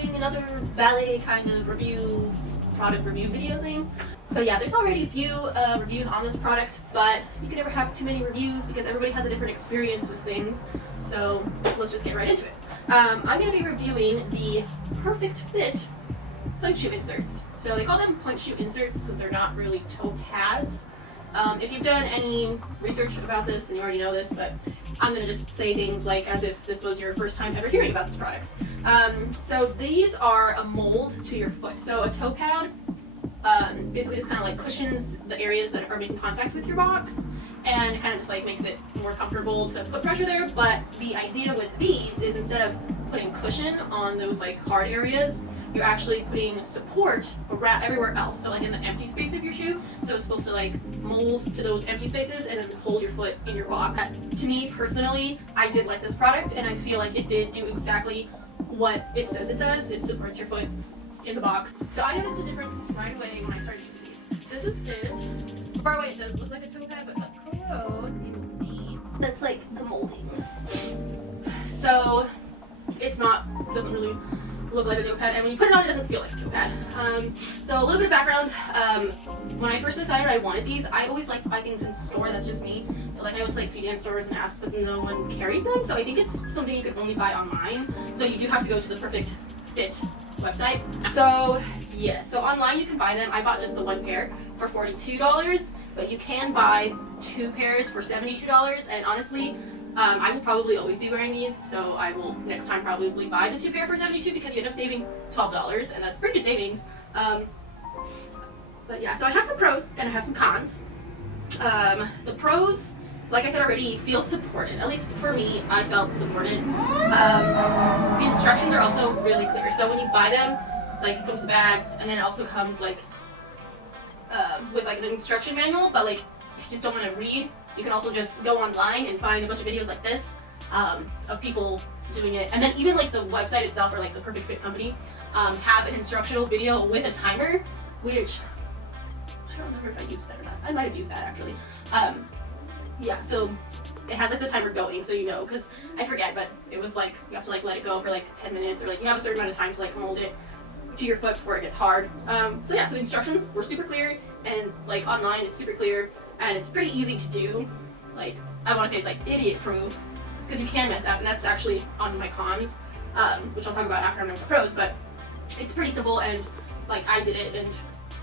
doing another ballet kind of product review video thing. But yeah, there's already a few reviews on this product, but you can never have too many reviews because everybody has a different experience with things. So let's just get right into it. I'm going to be reviewing the PerfectFit Pointe Shoe Inserts. So they call them Pointe Shoe Inserts because they're not really toe pads. If you've done any research about this, then you already know this, but I'm going to just say things like as if this was your first time ever hearing about this product. So these are a mold to your foot. So a toe pad basically just kind of like cushions the areas that are making contact with your box, and it kind of just like makes it more comfortable to put pressure there. But the idea with these is instead of putting cushion on those like hard areas, you're actually putting support around everywhere else. So like in the empty space of your shoe. So it's supposed to like mold to those empty spaces and then hold your foot in your box. To me personally, I did like this product and I feel like it did do exactly what it says it does. It supports your foot in the box. So I noticed a difference right away when I started using these. This is it. Far away it does look like a toe pad, but up close you can see that's like the molding. So it's not, doesn't really look like a toe pad, and when you put it on, it doesn't feel like a toe pad. So a little bit of background. When I first decided I wanted these, I always like to buy things in store. That's just me. So like I went to like feed dance stores and asked, but no one carried them. So I think it's something you can only buy online. So you do have to go to the PerfectFit website. So yes, so online you can buy them. I bought just the one pair for $42, but you can buy two pairs for $72. And honestly, I will probably always be wearing these, so I will next time probably buy the two pair for $72 because you end up saving $12, and that's pretty good savings. But yeah, so I have some pros and I have some cons. The pros, like I said already, feel supported. At least for me, I felt supported. The instructions are also really clear. So when you buy them, like it comes with a bag, and then it also comes like with like an instruction manual. But like if you just don't want to read, you can also just go online and find a bunch of videos like this of people doing it. And then even like the website itself, or like the PerfectFit company, have an instructional video with a timer, which I don't remember if I used that or not. I might have used that actually. Yeah, so it has like the timer going, so you know, because I forget, but it was like you have to like let it go for like 10 minutes, or like you have a certain amount of time to like mold it to your foot before it gets hard. So yeah, so the instructions were super clear, and like online it's super clear, and it's pretty easy to do. Like I want to say it's like idiot proof, because you can mess up, and that's actually on my cons, which I'll talk about after I'm done with the pros. But it's pretty simple, and like I did it, and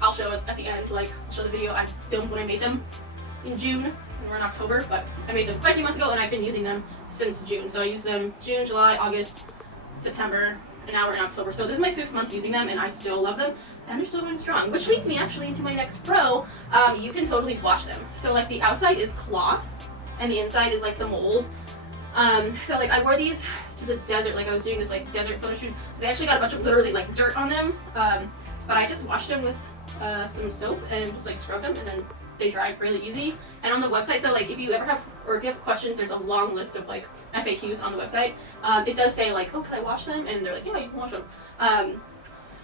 I'll show it at the end. Like I'll show the video I filmed when I made them in June. We're in October, but I made them quite a few months ago, and I've been using them since June. So I used them June, July, August, September, and now we're in October. So this is my 5th month using them, and I still love them, and they're still going strong. Which leads me actually into my next pro. You can totally wash them. So like the outside is cloth, and the inside is like the mold. So like I wore these to the desert, like I was doing this like desert photo shoot. So they actually got a bunch of literally like dirt on them. But I just washed them with some soap and just like scrubbed them, and then they dried really easy. And on the website, so like if you ever have, or if you have questions, there's a long list of like FAQs on the website. It does say like, oh, can I wash them? And they're like, yeah, you can wash them.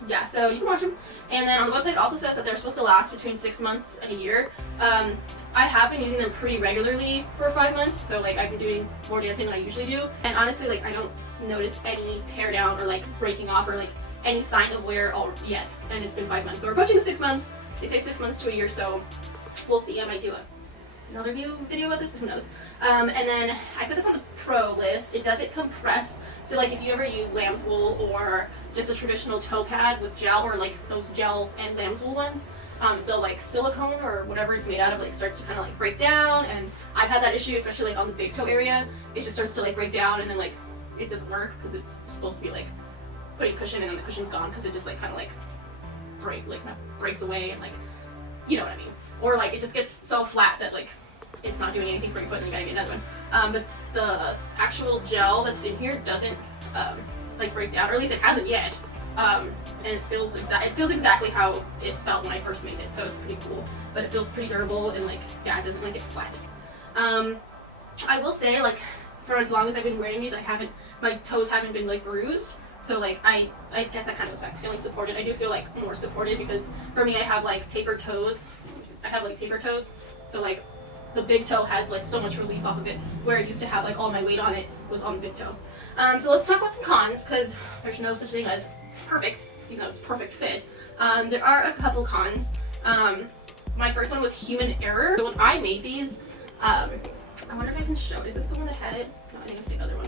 Yeah, so you can wash them. And then on the website it also says that they're supposed to last between 6 months and a year. I have been using them pretty regularly for 5 months, so like I've been doing more dancing than I usually do. And honestly, like I don't notice any tear down or like breaking off or like any sign of wear yet. And it's been 5 months, so we're approaching the 6 months. They say 6 months to a year, so we'll see. I might do another video about this, but who knows. And then I put this on the pro list. It doesn't compress. So like if you ever use lamb's wool or just a traditional toe pad with gel, or like those gel and lamb's wool ones, the like silicone or whatever it's made out of like starts to kind of like break down. And I've had that issue, especially like on the big toe area. It just starts to like break down, and then like it doesn't work because it's supposed to be like putting cushion, and then the cushion's gone because it just like kind of like breaks away, and like, you know what I mean. Or like it just gets so flat that like it's not doing anything for your foot, and you gotta get another one. But the actual gel that's in here doesn't like break down, or at least it hasn't yet. And it feels exactly how it felt when I first made it, so it's pretty cool. But it feels pretty durable, and like yeah, it doesn't like get flat. I will say, like, for as long as I've been wearing these, my toes haven't been like bruised. So like I guess that kind of goes back to feeling supported. I do feel like more supported because for me I have like tapered toes. So like the big toe has like so much relief off of it, where it used to have like all my weight on it was on the big toe. So let's talk about some cons, because there's no such thing as perfect, even though it's perfect fit. There are a couple cons. My first one was human error. So when I made these, I wonder if I can show. Is this the one that had it? No, I think it's the other one.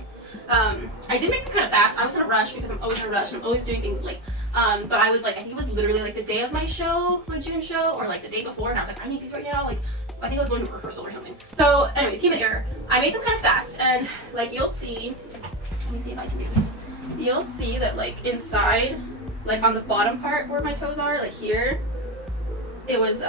I did make them kind of fast. I was in a rush because I'm always in a rush and I'm always doing things late. But I was like, I think it was literally like the day of my show, my June show, or like the day before, and I was like, I need these right now. Like, I think I was going to rehearsal or something. So, anyways, human error. I made them kind of fast, and like you'll see. Let me see if I can do this. You'll see that like inside, like on the bottom part where my toes are, like here, it was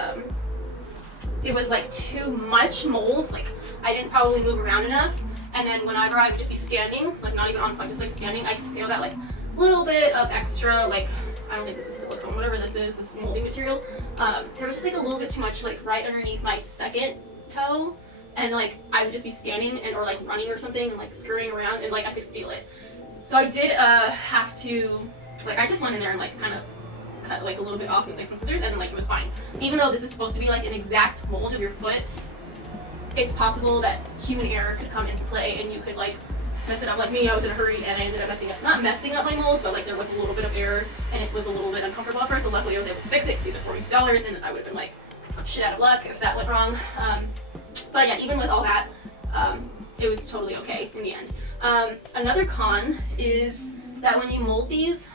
like too much mold. Like I didn't probably move around enough. And then whenever I would just be standing, like not even on point, just like standing, I could feel that like little bit of extra, like, I don't think this is silicone, whatever this is, this molding material. There was just like a little bit too much like right underneath my second toe. And like I would just be standing and or like running or something and like scurrying around and like I could feel it. So I did have to, like I just went in there and like kind of cut like a little bit off with like some scissors and like it was fine. Even though this is supposed to be like an exact mold of your foot, it's possible that human error could come into play and you could like mess it up. Like me, I was in a hurry and I ended up not messing up my mold, but like there was a little bit of error and it was a little bit uncomfortable at first. So luckily I was able to fix it because these are $42 and I would have been like shit out of luck if that went wrong. But yeah, even with all that, it was totally okay in the end. Another con is that when you mold these,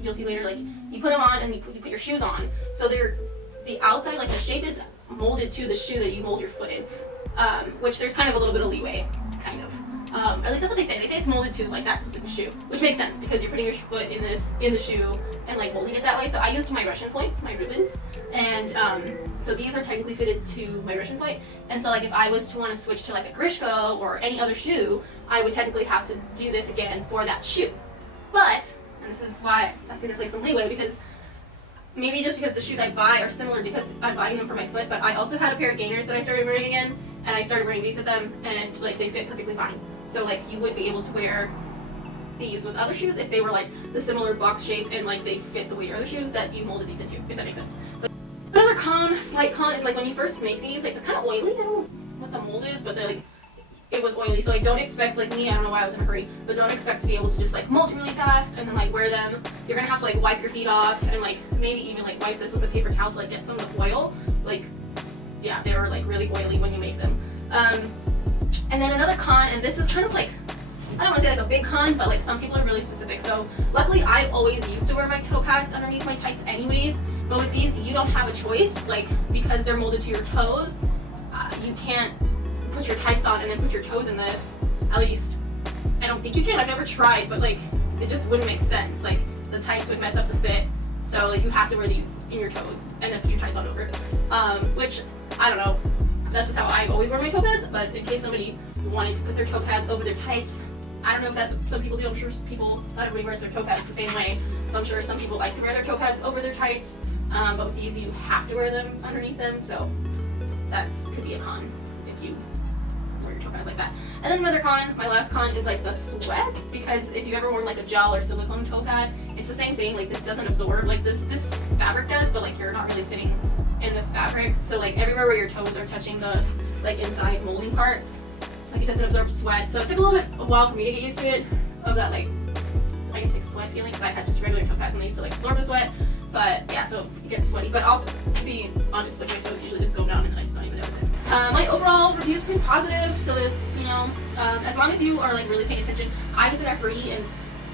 you'll see later, like you put them on and you put your shoes on. So they're the outside, like the shape is molded to the shoe that you mold your foot in, which there's kind of a little bit of leeway, kind of. At least that's what they say. They say it's molded to like that specific shoe, which makes sense because you're putting your foot in the shoe and like molding it that way. So I used my Russian points, my ribbons, and so these are technically fitted to my Russian point. And so like if I was to want to switch to like a Grishko or any other shoe, I would technically have to do this again for that shoe. But, and this is why I say there's like some leeway because maybe just because the shoes I buy are similar because I'm buying them for my foot, but I also had a pair of gainers that I started wearing again, and I started wearing these with them, and like they fit perfectly fine. So like you would be able to wear these with other shoes if they were like the similar box shape and like they fit the way your other shoes that you molded these into, if that makes sense. So another slight con is like when you first make these, like they're kind of oily. I don't know what the mold is, but they're like, it was oily. So like don't expect, like me, I don't know why I was in a hurry, but don't expect to be able to just like mold really fast and then like wear them. You're gonna have to like wipe your feet off and like maybe even like wipe this with a paper towel to like get some of the oil. Like, yeah, they were like really oily when you make them. And then another con, and this is kind of like, I don't want to say like a big con, but like some people are really specific. So luckily I always used to wear my toe pads underneath my tights anyways, but with these you don't have a choice, like because they're molded to your toes, you can't put your tights on and then put your toes in this. At least I don't think you can. I've never tried, but like it just wouldn't make sense. Like the tights would mess up the fit. So like you have to wear these in your toes and then put your tights on over. Which I don't know. That's just how I always wear my toe pads. But in case somebody wanted to put their toe pads over their tights, I don't know if that's what some people do. I'm sure not everybody wears their toe pads the same way. So I'm sure some people like to wear their toe pads over their tights. But with these you have to wear them underneath them. So that's could be a con if you wear your toe pads like that. And then another con, my last con, is like the sweat, because if you've ever worn like a gel or silicone toe pad, it's the same thing. Like this doesn't absorb, like this fabric does, but like you're not really sitting in the fabric. So like everywhere where your toes are touching the like inside molding part, like it doesn't absorb sweat. So it took a little bit a while for me to get used to it, of that like I guess like sweat feeling, because I had just regular toe pads and they used to like absorb the sweat. But yeah, so it gets sweaty. But also, to be honest, like my toes usually just go down and I just don't even notice it. My overall review is pretty positive. So that, you know, as long as you are like really paying attention. I was in a hurry and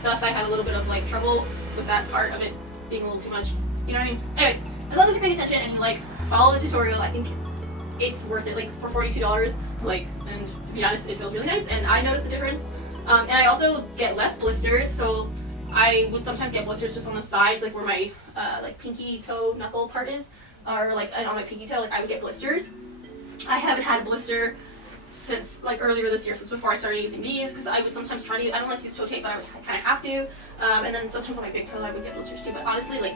thus I had a little bit of like trouble with that part of it being a little too much. You know what I mean? Anyways, as long as you're paying attention and you like follow the tutorial, I think it's worth it. Like for $42, like, and to be honest, it feels really nice and I noticed a difference. And I also get less blisters. So I would sometimes get blisters just on the sides, like where my like pinky toe knuckle part is, or like on my pinky toe, like I would get blisters. I haven't had a blister since like earlier this year, since before I started using these, because I would sometimes try to, I don't like to use toe tape, but I would kind of have to. And then sometimes on my big toe I would get blisters too. But honestly, like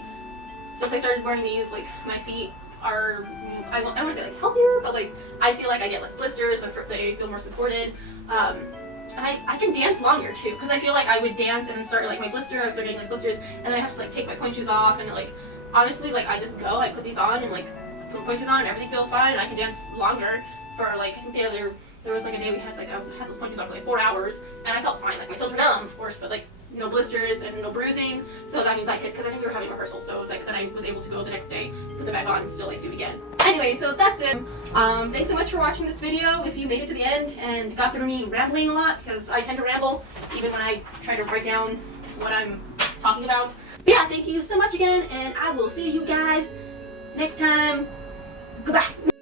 since I started wearing these, like my feet are, I don't want to say like healthier, but like I feel like I get less blisters, they feel more supported. And I can dance longer too, because I feel like I would dance and then start like my blister, I would start getting like blisters, and then I have to like take my pointe shoes off, and like honestly, like I just go, I put these on and like put my pointe shoes on and everything feels fine, and I can dance longer for like, I think there was like a day we had like, I had those pointe shoes on for like 4 hours, and I felt fine. Like my toes were numb, of course, but like no blisters and no bruising. So that means I could, because I think we were having rehearsal, so it was like that I was able to go the next day, put the bag on, and still like do it again. Anyway, so that's it. Thanks so much for watching this video. If you made it to the end and got through me rambling a lot, because I tend to ramble even when I try to write down what I'm talking about. But yeah, thank you so much again, and I will see you guys next time. Goodbye.